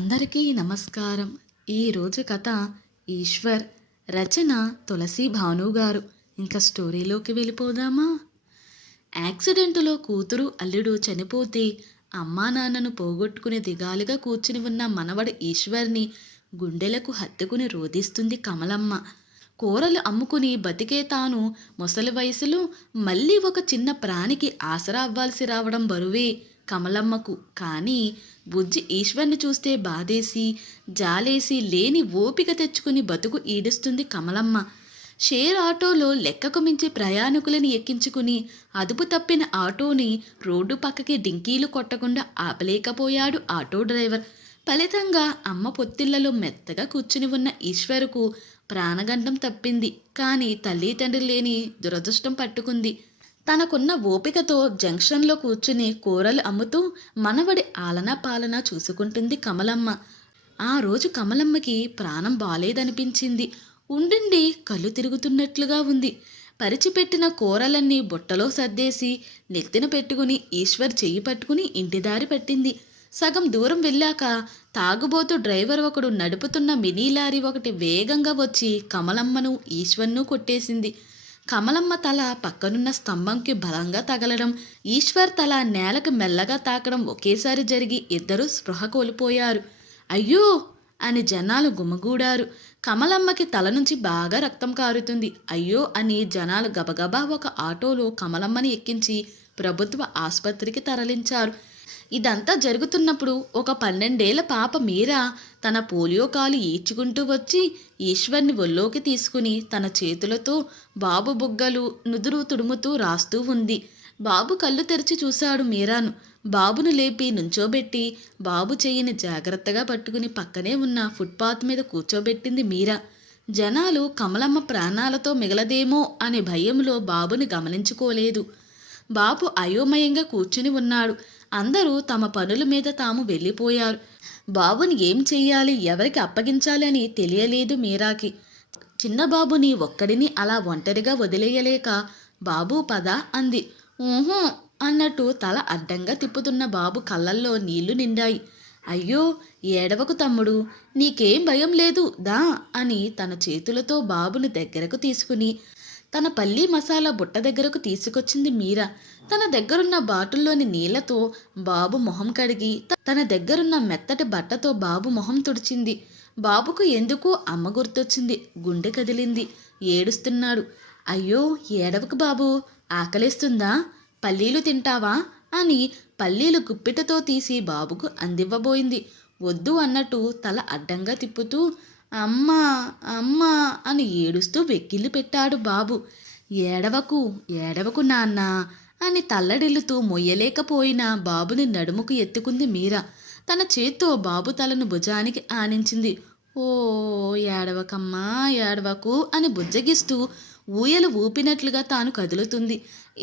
అందరికీ నమస్కారం. ఈరోజు కథ ఈశ్వర్, రచన తులసి భాను గారు. ఇంకా స్టోరీలోకి వెళ్ళిపోదామా? యాక్సిడెంటులో కూతురు అల్లుడు చనిపోతే అమ్మా నాన్నను పోగొట్టుకుని దిగాలుగా కూర్చుని ఉన్న మనవడు ఈశ్వర్ని గుండెలకు హత్తుకుని రోదిస్తుంది కమలమ్మ. కూరలు అమ్ముకుని బతికే తాను ముసలి వయసులో మళ్ళీ ఒక చిన్న ప్రాణికి ఆసరా అవ్వాల్సి రావడం బరువే కమలమ్మకు. కానీ బుజ్జి ఈశ్వర్ని చూస్తే బాధేసి జాలేసి లేని ఓపిక తెచ్చుకుని బతుకు ఈడుస్తుంది కమలమ్మ. షేర్ ఆటోలో లెక్కకు మించి ప్రయాణికులని ఎక్కించుకుని అదుపు తప్పిన ఆటోని రోడ్డు పక్కకి డింకీలు కొట్టకుండా ఆపలేకపోయాడు ఆటో డ్రైవర్. ఫలితంగా అమ్మ పొత్తిళ్లలో మెత్తగా కూర్చుని ఉన్న ఈశ్వరుకు ప్రాణగండం తప్పింది. కానీ తల్లి తండ్రి లేని దురదృష్టం పట్టుకుంది. తనకున్న ఓపికతో జంక్షన్లో కూర్చుని కూరలు అమ్ముతూ మనవడి ఆలనా పాలనా చూసుకుంటుంది కమలమ్మ. ఆ రోజు కమలమ్మకి ప్రాణం బాలేదనిపించింది. ఉండిండి కళ్ళు తిరుగుతున్నట్లుగా ఉంది. పరిచిపెట్టిన కూరలన్నీ బుట్టలో సర్దేసి నెత్తిన పెట్టుకుని ఈశ్వర్ చెయ్యి పట్టుకుని ఇంటిదారి పట్టింది. సగం దూరం వెళ్ళాక తాగుబోతు డ్రైవర్ ఒకడు నడుపుతున్న మినీ లారీ ఒకటి వేగంగా వచ్చి కమలమ్మను ఈశ్వర్ను కొట్టేసింది. కమలమ్మ తల పక్కనున్న స్తంభంకి బలంగా తగలడం, ఈశ్వర్ తల నేలకు మెల్లగా తాకడం ఒకేసారి జరిగి ఇద్దరూ స్పృహ కోల్పోయారు. అయ్యో అని జనాలు గుమిగూడారు. కమలమ్మకి తల నుంచి బాగా రక్తం కారుతుంది. అయ్యో అని జనాలు గబగబా ఒక ఆటోలో కమలమ్మని ఎక్కించి ప్రభుత్వ ఆసుపత్రికి తరలించారు. ఇదంతా జరుగుతున్నప్పుడు ఒక 12 ఏళ్ల పాప మీరా తన పోలియో కాలు ఈడ్చుకుంటూ వచ్చి ఈశ్వర్ని ఒళ్ళోకి తీసుకుని తన చేతులతో బాబు బుగ్గలు నుదురు తుడుముతూ రాస్తూ ఉంది. బాబు కళ్ళు తెరిచి చూశాడు మీరాను. బాబును లేపి నుంచోబెట్టి బాబు చెయ్యిని జాగ్రత్తగా పట్టుకుని పక్కనే ఉన్న ఫుట్పాత్ మీద కూర్చోబెట్టింది మీరా. జనాలు కమలమ్మ ప్రాణాలతో మిగలదేమో అనే భయంలో బాబుని గమనించుకోలేదు. బాబు అయోమయంగా కూర్చుని ఉన్నాడు. అందరూ తమ పనుల మీద తాము వెళ్ళిపోయారు. బాబుని ఏం చెయ్యాలి, ఎవరికి అప్పగించాలి అని తెలియలేదు మీరాకి. చిన్న బాబుని ఒక్కడిని అలా ఒంటరిగా వదిలేయలేక బాబు పద అంది. ఊహూ అన్నట్టు తల అడ్డంగా తిప్పుతున్న బాబు కళ్ళల్లో నీళ్లు నిండాయి. అయ్యో ఏడవకు తమ్ముడు, నీకేం భయం లేదు దా అని తన చేతులతో బాబుని దగ్గరకు తీసుకుని తన పల్లీ మసాలా బుట్ట దగ్గరకు తీసుకొచ్చింది మీరా. తన దగ్గరున్న బాటిల్లోని నీళ్లతో బాబు మొహం కడిగి తన దగ్గరున్న మెత్తటి బట్టతో బాబు మొహం తుడిచింది. బాబుకు ఎందుకో అమ్మ గుర్తొచ్చింది. గుండె కదిలింది. ఏడుస్తున్నాడు. అయ్యో ఏడవకు బాబు, ఆకలేస్తుందా, పల్లీలు తింటావా అని పల్లీలు గుప్పిటతో తీసి బాబుకు అందివ్వబోయింది. వద్దు అన్నట్టు తల అడ్డంగా తిప్పుతూ అమ్మా అమ్మా అని ఏడుస్తూ వెక్కిళ్ళు పెట్టాడు బాబు. ఏడవకు ఏడవకు నాన్న అని తల్లడిల్లుతూ మొయ్యలేకపోయిన బాబుని నడుముకు ఎత్తుకుంది మీరా. తన చేత్తో బాబు తలను భుజానికి ఆనించింది. ఓ ఏడవకమ్మా ఏడవకు అని బుజ్జగిస్తూ ఊయలు ఊపినట్లుగా తాను కదులుతుంది.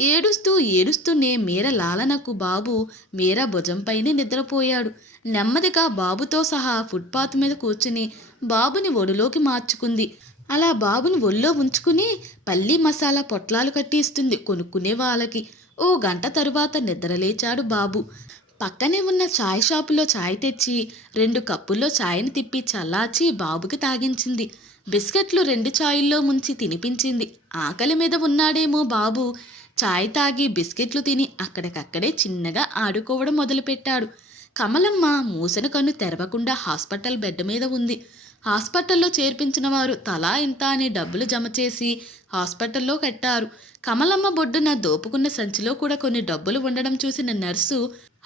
ఏడుస్తూ ఏడుస్తూనే మీర లాలనకు బాబు మీరా భుజంపైనే నిద్రపోయాడు. నెమ్మదిగా బాబుతో సహా ఫుట్పాత్ మీద కూర్చుని బాబుని ఒడిలోకి మార్చుకుంది. అలా బాబుని ఒళ్ళో ఉంచుకుని పల్లీ మసాలా పొట్లాలు కట్టి ఇస్తుంది కొనుక్కునే వాళ్ళకి. ఓ గంట తరువాత నిద్రలేచాడు బాబు. పక్కనే ఉన్న ఛాయ్ షాపులో ఛాయ్ తెచ్చి 2 కప్పుల్లో ఛాయ్ని తిప్పి చల్లార్చి బాబుకి తాగించింది. బిస్కెట్లు 2 ఛాయల్లో ముంచి తినిపించింది. ఆకలి మీద ఉన్నాడేమో బాబు. ఛాయ్ తాగి బిస్కెట్లు తిని అక్కడికక్కడే చిన్నగా ఆడుకోవడం మొదలుపెట్టాడు. కమలమ్మ మూసిన కన్ను తెరవకుండా హాస్పిటల్ బెడ్ మీద ఉంది. హాస్పిటల్లో చేర్పించిన వారు తలా ఇంత అని డబ్బులు జమ చేసి హాస్పిటల్లో కట్టారు. కమలమ్మ బొడ్డున దోపుకున్న సంచిలో కూడా కొన్ని డబ్బులు ఉండడం చూసిన నర్సు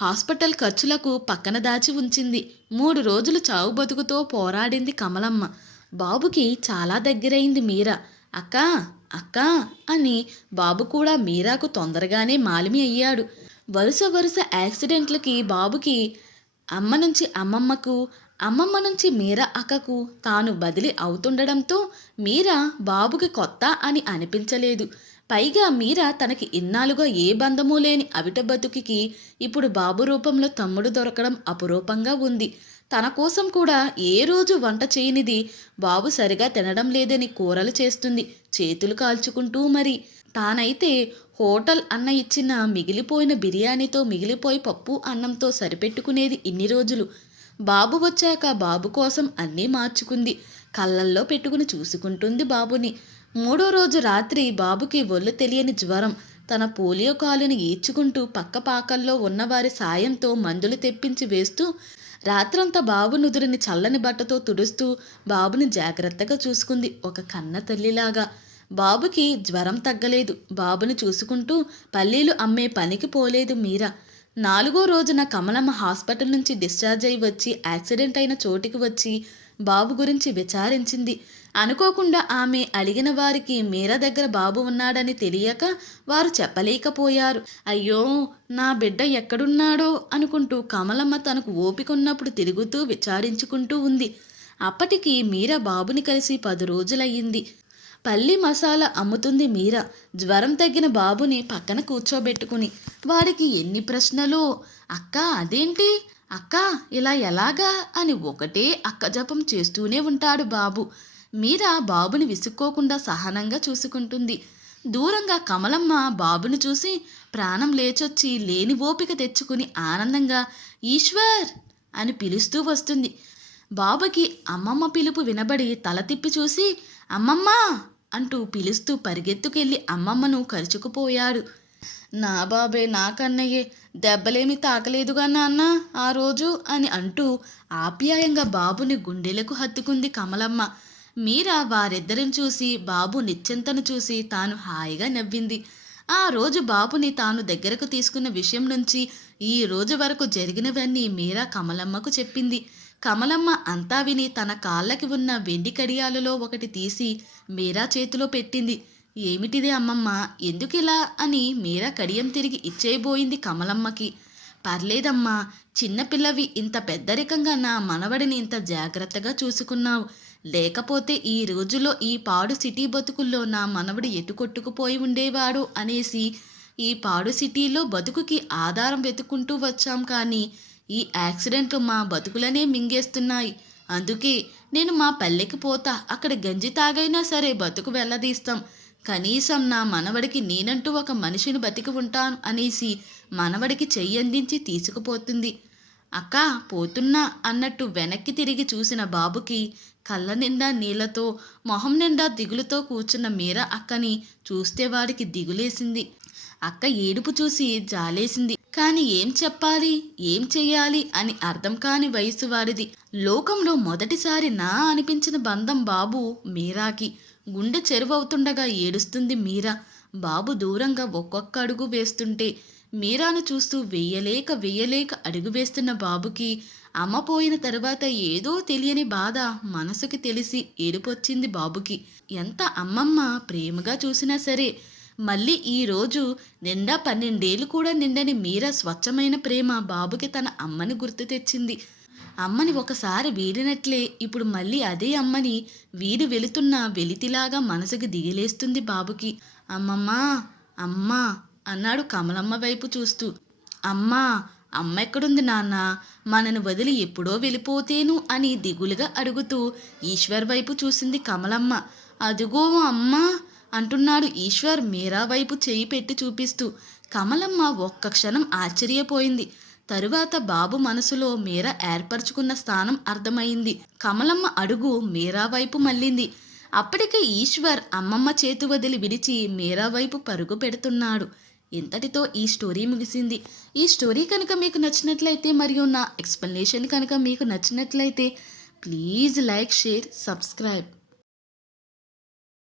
హాస్పిటల్ ఖర్చులకు పక్కన దాచి ఉంచింది. 3 రోజులు చావు బతుకుతో పోరాడింది కమలమ్మ. బాబుకి చాలా దగ్గరైంది మీరా. అక్కా అక్కా అని బాబు కూడా మీరాకు తొందరగానే మాలిమి అయ్యాడు. వరుస వరుస యాక్సిడెంట్లకి బాబుకి అమ్మ నుంచి అమ్మమ్మకు, అమ్మమ్మ నుంచి మీరా అక్కకు తాను బదిలీ అవుతుండడంతో మీరా బాబుకి కొత్త అని అనిపించలేదు. పైగా మీరా తనకి ఇన్నాళ్ళుగా ఏ బంధమూ లేని అవిట బతుకికి ఇప్పుడు బాబు రూపంలో తమ్ముడు దొరకడం అపురూపంగా ఉంది. తన కోసం కూడా ఏ రోజు వంట చేయనిది బాబు సరిగా తినడం లేదని కూరలు చేస్తుంది చేతులు కాల్చుకుంటూ. మరి తానైతే హోటల్ అన్న ఇచ్చిన మిగిలిపోయిన బిర్యానీతో మిగిలిపోయి పప్పు అన్నంతో సరిపెట్టుకునేది ఇన్ని రోజులు. బాబు వచ్చాక బాబు కోసం అన్నీ మార్చుకుంది. కళ్ళల్లో పెట్టుకుని చూసుకుంటుంది బాబుని. 3వ రోజు రాత్రి బాబుకి ఒళ్ళు తెలియని జ్వరం. తన పోలియో కాలుని ఈడ్చుకుంటూ పక్క పాకల్లో ఉన్నవారి సాయంతో మందులు తెప్పించి వేస్తూ రాత్రంతా బాబు నుదురిని చల్లని బట్టతో తుడుస్తూ బాబుని జాగ్రత్తగా చూసుకుంది ఒక కన్న తల్లిలాగా. బాబుకి జ్వరం తగ్గలేదు. బాబుని చూసుకుంటూ పల్లీలు అమ్మే పనికి పోలేదు మీరా. 4వ రోజున కమలమ్మ హాస్పిటల్ నుంచి డిశ్చార్జ్ అయి వచ్చి యాక్సిడెంట్ అయిన చోటికి వచ్చి బాబు గురించి విచారించింది. అనుకోకుండా ఆమె అడిగిన వారికి మీరా దగ్గర బాబు ఉన్నాడని తెలియక వారు చెప్పలేకపోయారు. అయ్యో, నా బిడ్డ ఎక్కడున్నాడో అనుకుంటూ కమలమ్మ తనకు ఓపిక ఉన్నప్పుడు తిరుగుతూ విచారించుకుంటూ ఉంది. అప్పటికి మీరా బాబుని కలిసి 10 రోజులయ్యింది. పల్లి మసాలా అమ్ముతుంది మీరా. జ్వరం తగ్గిన బాబుని పక్కన కూర్చోబెట్టుకుని వాడికి ఎన్ని ప్రశ్నలో. అక్క అదేంటి, అక్క ఇలా ఎలాగా అని ఒకటే అక్క జపం చేస్తూనే ఉంటాడు బాబు. మీరా బాబుని విసుక్కోకుండా సహనంగా చూసుకుంటుంది. దూరంగా కమలమ్మ బాబుని చూసి ప్రాణం లేచొచ్చి లేని ఓపిక తెచ్చుకుని ఆనందంగా ఈశ్వర్ అని పిలుస్తూ వస్తుంది. బాబుకి అమ్మమ్మ పిలుపు వినబడి తల తిప్పి చూసి అమ్మమ్మ అంటూ పిలుస్తూ పరిగెత్తుకెళ్ళి అమ్మమ్మను కరుచుకుపోయాడు. నా బాబే, నా కన్నయ్యే, దెబ్బలేమి తాకలేదుగా నాన్న ఆ రోజు అని అంటూ ఆప్యాయంగా బాబుని గుండెలకు హత్తుకుంది కమలమ్మ. మీరా వారిద్దరిని చూసి బాబు నిశ్చింతను చూసి తాను హాయిగా నవ్వింది. ఆ రోజు బాబుని తాను దగ్గరకు తీసుకున్న విషయం నుంచి ఈ రోజు వరకు జరిగినవన్నీ మీరా కమలమ్మకు చెప్పింది. కమలమ్మ అంతా విని తన కాళ్ళకి ఉన్న వెండి కడియాలలో ఒకటి తీసి మీరా చేతిలో పెట్టింది. ఏమిటిది అమ్మమ్మ, ఎందుకిలా అని మీరా కడియం తిరిగి ఇచ్చేయబోయింది కమలమ్మకి. పర్లేదమ్మా, చిన్నపిల్లవి, ఇంత పెద్దరికంగా నా మనవడిని ఇంత జాగ్రత్తగా చూసుకున్నావు. లేకపోతే ఈ రోజుల్లో ఈ పాడు సిటీ బతుకుల్లో నా మనవడు ఎటు కొట్టుకుపోయి ఉండేవాడు అనేసి ఈ పాడు సిటీలో బతుకుకి ఆధారం వెతుక్కుంటూ వచ్చాం. కానీ ఈ యాక్సిడెంట్లు మా బతుకులనే మింగేస్తున్నాయి. అందుకే నేను మా పల్లెకి పోతా, అక్కడ గంజి తాగైనా సరే బతుకు వెళ్ళదీస్తాం. కనీసం నా మనవడికి నేనంటూ ఒక మనిషిని బతికి ఉంటాను అనేసి మనవడికి చెయ్యందించి తీసుకుపోతుంది. అక్క పోతున్నా అన్నట్టు వెనక్కి తిరిగి చూసిన బాబుకి కళ్ళ నిండా నీళ్లతో మొహం నిండా దిగులుతో కూర్చున్న మీరా అక్కని చూస్తే వాడికి దిగులేసింది. అక్క ఏడుపు చూసి జాలేసింది. కానీ ఏం చెప్పాలి, ఏం చెయ్యాలి అని అర్థం కాని వయసు వాడిది. లోకంలో మొదటిసారి నా అనిపించిన బంధం బాబు మీరాకి. గుండె చెరువవుతుండగా ఏడుస్తుంది మీరా. బాబు దూరంగా ఒక్కొక్క అడుగు వేస్తుంటే మీరాను చూస్తూ వెయ్యలేక అడుగు వేస్తున్న బాబుకి అమ్మ పోయిన తర్వాత ఏదో తెలియని బాధ మనసుకి తెలిసి ఏడుపొచ్చింది బాబుకి. ఎంత అమ్మమ్మ ప్రేమగా చూసినా సరే మళ్ళీ ఈరోజు నిండా 12 ఏళ్ళు కూడా నిండని మీరా స్వచ్ఛమైన ప్రేమ బాబుకి తన అమ్మని గుర్తు తెచ్చింది. అమ్మని ఒకసారి వీడినట్లే ఇప్పుడు మళ్ళీ అదే అమ్మని వీడి వెళుతున్న వెలితిలాగా మనసుకి దిగిలేస్తుంది బాబుకి. అమ్మమ్మా, అమ్మా అన్నాడు కమలమ్మ వైపు చూస్తూ. అమ్మా, అమ్మ ఎక్కడుంది నాన్న, మనను వదిలి ఎప్పుడో వెళ్ళిపోతేను అని దిగులుగా అడుగుతూ ఈశ్వర్ వైపు చూసింది కమలమ్మ. అదుగో అమ్మా అంటున్నాడు ఈశ్వర్ మీరా వైపు చేయి పెట్టి చూపిస్తూ. కమలమ్మ ఒక్క క్షణం ఆశ్చర్యపోయింది. తరువాత బాబు మనసులో మీరా ఏర్పరచుకున్న స్థానం అర్థమైంది. కమలమ్మ అడుగు మీరా వైపు మళ్ళింది. అప్పటికే ఈశ్వర్ అమ్మమ్మ చేతు వదిలి విడిచి మీరా వైపు పరుగు పెడుతున్నాడు. ఇంతటితో ఈ స్టోరీ ముగిసింది. ఈ స్టోరీ కనుక మీకు నచ్చినట్లయితే మరియు నా ఎక్స్ప్లెనేషన్ కనుక మీకు నచ్చినట్లయితే ప్లీజ్ లైక్, షేర్, సబ్స్క్రైబ్.